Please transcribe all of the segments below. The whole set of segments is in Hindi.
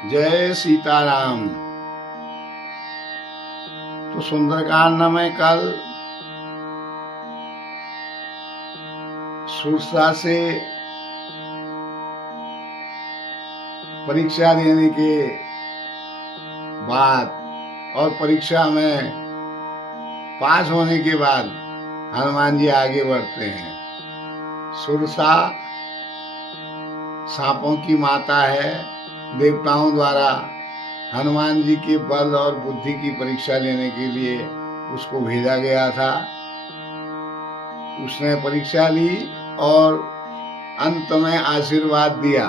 जय सीताराम। तो सुंदरकांड में कल सुरसा से परीक्षा देने के बाद और परीक्षा में पास होने के बाद हनुमान जी आगे बढ़ते हैं। सुरसा सांपों की माता है। देवताओं द्वारा हनुमान जी के बल और बुद्धि की परीक्षा लेने के लिए उसको भेजा गया था। उसने परीक्षा ली और अंत में आशीर्वाद दिया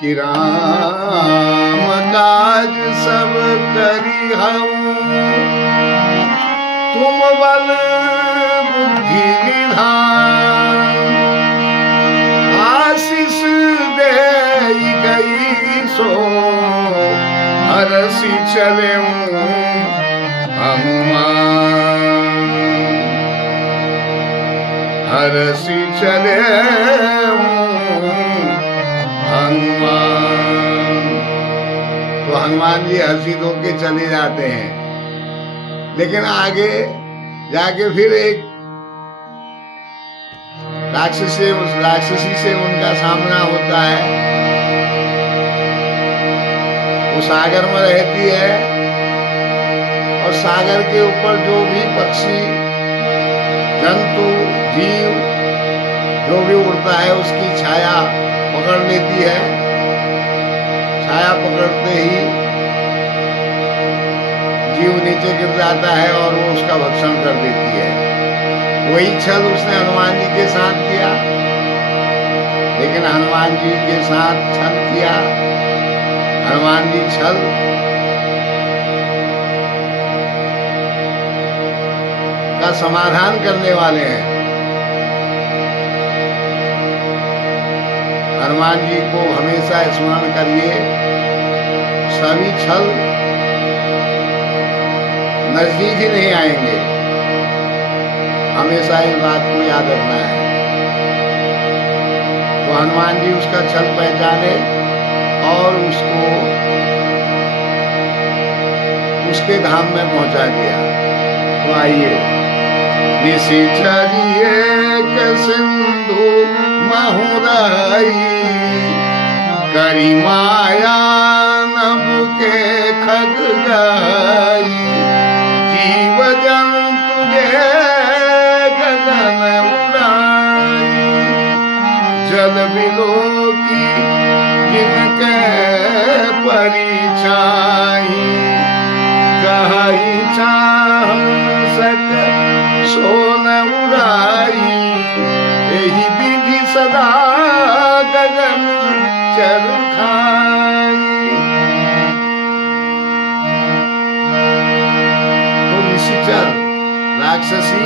कि राम काज सब करी हूँ, तुम बल बुद्धि निधान, आशीष दे गई सो हरसी चले हनुमान, हरसी चले हनुमान। तो हनुमान जी हर्षित होके चले जाते हैं, लेकिन आगे जाके फिर एक राक्षसी से उनका सामना होता है। वो सागर में रहती है और सागर के ऊपर जो भी पक्षी जंतु जीव जो भी उड़ता है उसकी छाया पकड़ लेती है। छाया पकड़ते ही जीव नीचे गिर जाता है और वो उसका भक्षण कर देती है। वही छल उसने हनुमान जी के साथ किया, लेकिन हनुमान जी के साथ छल किया। हनुमान जी छल का समाधान करने वाले हैं। हनुमान जी को हमेशा स्मरण करिए। सभी छल नजदीक ही नहीं आएंगे, हमेशा इस बात को याद रखना है। तो हनुमान जी उसका छल पहचाने और उसको उसके धाम में पहुंचा दिया। तो आइए, निशिचरिए के सिंधु महुराई, करी माया नभ के खग जाई, जीव जंतु जे गगन उड़ाई, जल बिलो की जिनके परिछाई, कहीं चाह सक सोन उड़ाई, यही विधि सदा गगन चर खाई। तो निशिचर राक्षसी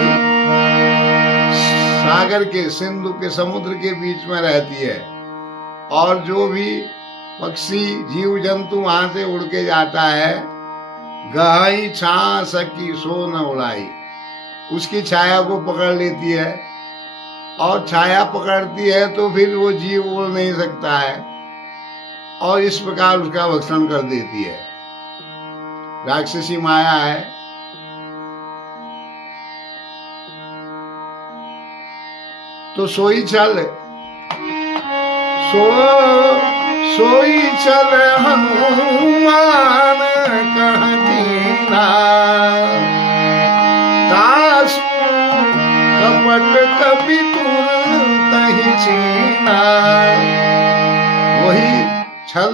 सागर के सिंधु के समुद्र के बीच में रहती है और जो भी पक्षी जीव जंतु वहां से उड़ के जाता है, गहई छा सकी सो न उड़ाई, उसकी छाया को पकड़ लेती है। और छाया पकड़ती है तो फिर वो जीव उड़ नहीं सकता है और इस प्रकार उसका भक्षण कर देती है। राक्षसी माया है। तो सोई छल सोई छल हनुमान कहतीना, तासु कपट कपि तुरंत छीना। वही छल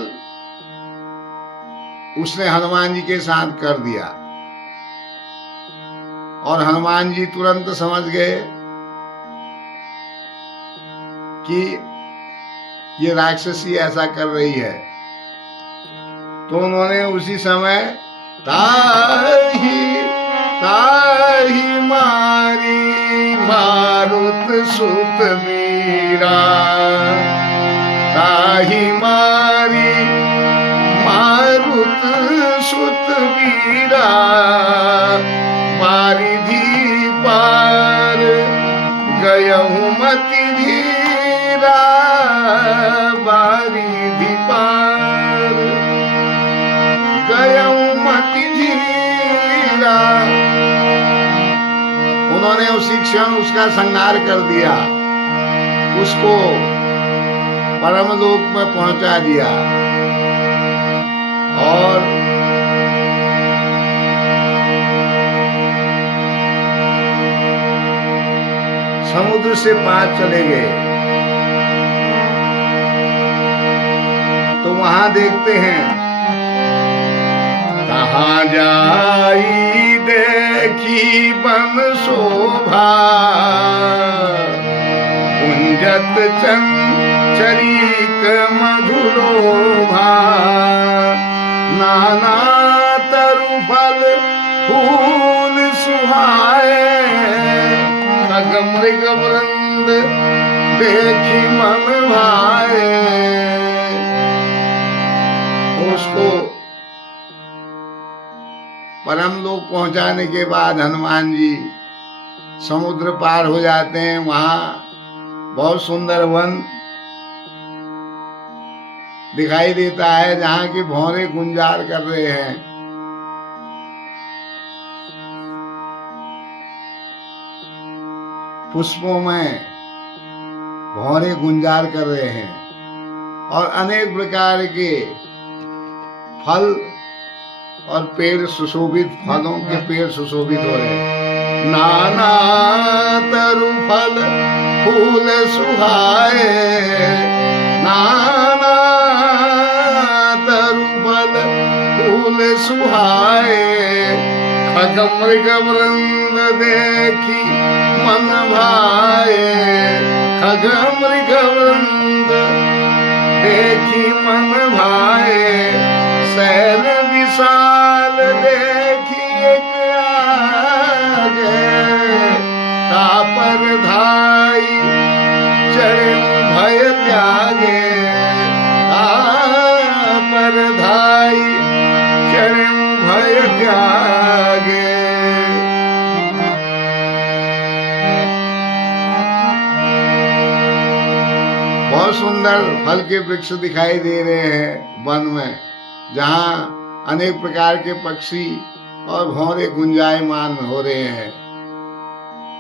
उसने हनुमान जी के साथ कर दिया और हनुमान जी तुरंत समझ गए कि ये राक्षसी ऐसा कर रही है। तो उन्होंने उसी समय ताही ताही मारी मारुत सुत मीरा, ताही मारी मारुत सुत मीरा, बारिधि पार गयहु मति धीरा, बारिधि पार। उन्होंने उसी क्षण उसका संहार कर दिया, उसको परमलोक में पहुंचा दिया। और समुद्र से पार चले गए तो वहां देखते हैं, कहाँ जाई देखी बन शोभा, कुंजत चंचरीक मधुरोभा, नाना तरु फल फूल सुहाए, खग मृग वृंद देखी मन भाए। उसको परम लोक पहुंचाने के बाद हनुमान जी समुद्र पार हो जाते हैं। वहां बहुत सुंदर वन दिखाई देता है जहां की भौरे गुंजार कर रहे हैं। पुष्पों में भौरे गुंजार कर रहे हैं और अनेक प्रकार के फल और पेड़ सुशोभित, फलों के पेड़ सुशोभित हो रहे हैं। नाना तरु फल फूल सुहाए, नाना तरु फल फूल सुहाए, खग मृग वृंद देखी मन भाए, खग मृग वृंद देखी मन भाए, सैल विशाल देखी एक आगे, तापर धाई चढ़े भय त्यागे, तापर धाई चढ़े भय त्यागे। बहुत सुंदर फल के वृक्ष दिखाई दे रहे हैं वन में, जहाँ अनेक प्रकार के पक्षी और भौरे गुंजायमान हो रहे हैं।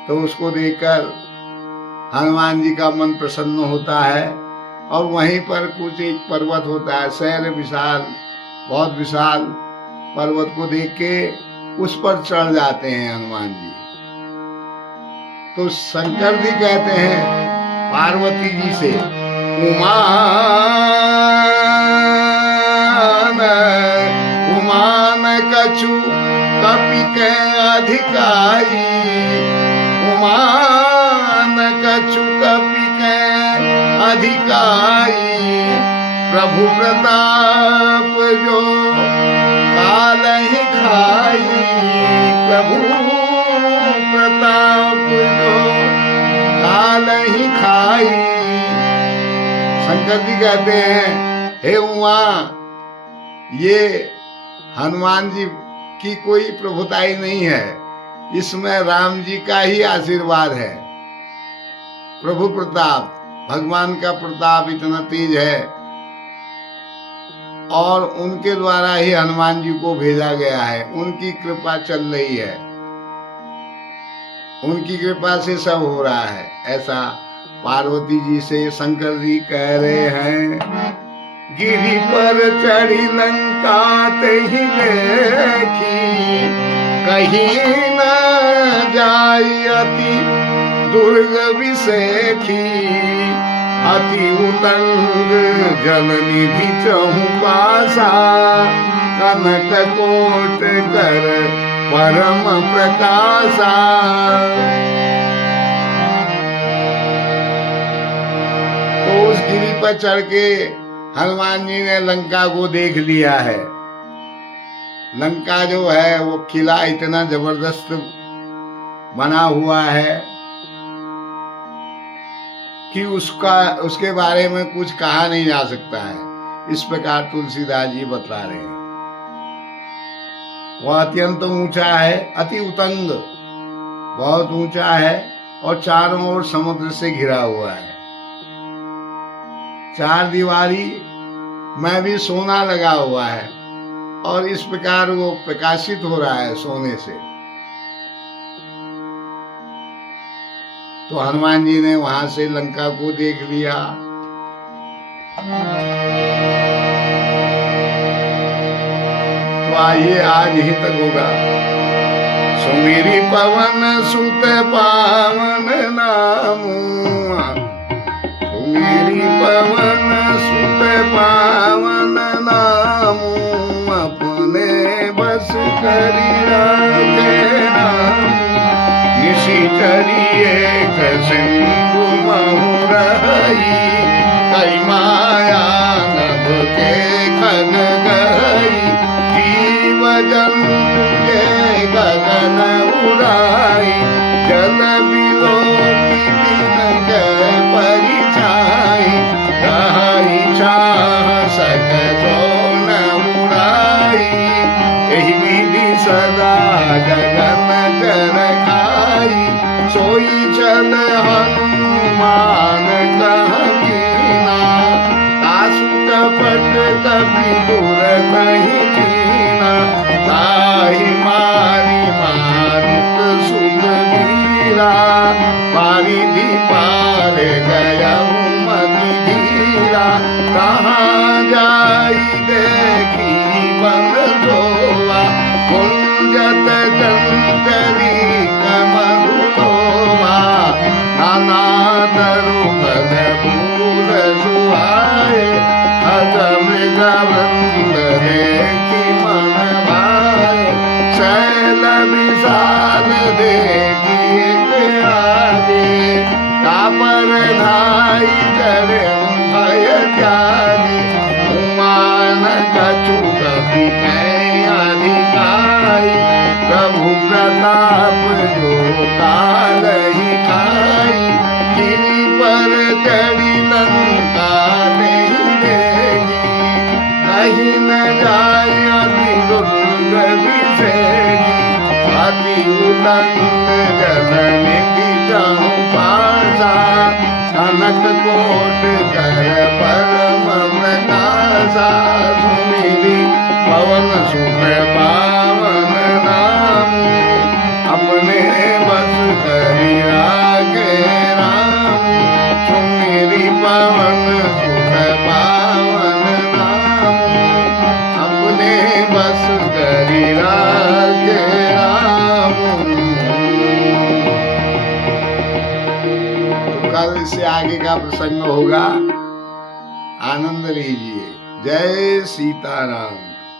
तो उसको देखकर हनुमान जी का मन प्रसन्न होता है। और वहीं पर कुछ एक पर्वत होता है, शैल विशाल, बहुत विशाल पर्वत को देख के उस पर चढ़ जाते हैं हनुमान जी। तो शंकर जी कहते हैं पार्वती जी से, उमान कछु कपि के अधिकारी, उमान कछु कपि के अधिकारी, प्रभु प्रताप जो काल ही खाई, प्रभु प्रताप जो काल ही खाई। शंकर जी कहते हैं, हे उमा, ये हनुमान जी की कोई प्रभुताई नहीं है, इसमें राम जी का ही आशीर्वाद है। प्रभु प्रताप, भगवान का प्रताप इतना तेज है और उनके द्वारा ही हनुमान जी को भेजा गया है। उनकी कृपा चल रही है, उनकी कृपा से सब हो रहा है। ऐसा पार्वती जी से शंकर जी कह रहे हैं। गिरि पर चढ़ी लंका ते ही देखी, कहीं न जाई अति दुर्ग विसेखी, अति उतंग जल निधि चहु पासा, कनक कोट कर परम प्रकाशा। तो उस गिरी पर चढ़ के हनुमान जी ने लंका को देख लिया है। लंका जो है वो किला इतना जबरदस्त बना हुआ है कि उसके बारे में कुछ कहा नहीं जा सकता है। इस प्रकार तुलसीदास जी बतला रहे हैं। वह अत्यंत ऊंचा है, अति उतंग, बहुत ऊंचा है और चारों ओर समुद्र से घिरा हुआ है। चार दीवारी में भी सोना लगा हुआ है और इस प्रकार वो प्रकाशित हो रहा है सोने से। तो हनुमान जी ने वहां से लंका को देख लिया। तो आइए आज ही तक होगा। सुमेरी पवन सुत पावन नाम, सुमेरी पवन सुत पावन नाम, अपने बस करी राखे राम। निशिचरिए सिंधु महुरही, कई माया नभ के खन गई। जीव जंतु जे गगन उड़ाई, जल बिलो दिन जय परिछाई। रही छाह सक सोन उड़ाई, एहि विधि सदा जगन जर खाई। सोई चल हनुमान कहकीना, तासु कपट कपि दूर नहीं कीना। ताहि मारी मारित सुग्रीवा, पारिधि पार गयहु मति धीरा। कहाँ जाई देखी बन सोवा, कुंजत जंतरी कमरुतोवा। नाना तरु फल फूल सुहाए, खग मृग वृंद देखी मन भाए। शैल विशाल देखी एक आगे, तापर धाई करे भय त्यागे। उमान कछु कपि कै अधिकाई, प्रभु प्रताप जो काल ही खाई। गिरि पर चढ़ी लंका नहीं देगी, कहीं न जाय अति दुर्ग विषेगी। अति उदंड जन निधि जाहु पासा, कनक कोट कर परम प्रकाशा। सुमेरी पवन सुत पावन नाम, अपने बस करी राखे राम। सुमेरी पवन सुत पावन नाम, अपने बस करी राखे राम। तो कल इससे आगे का प्रसंग होगा, आनंद लीजिए। जय सीताराम।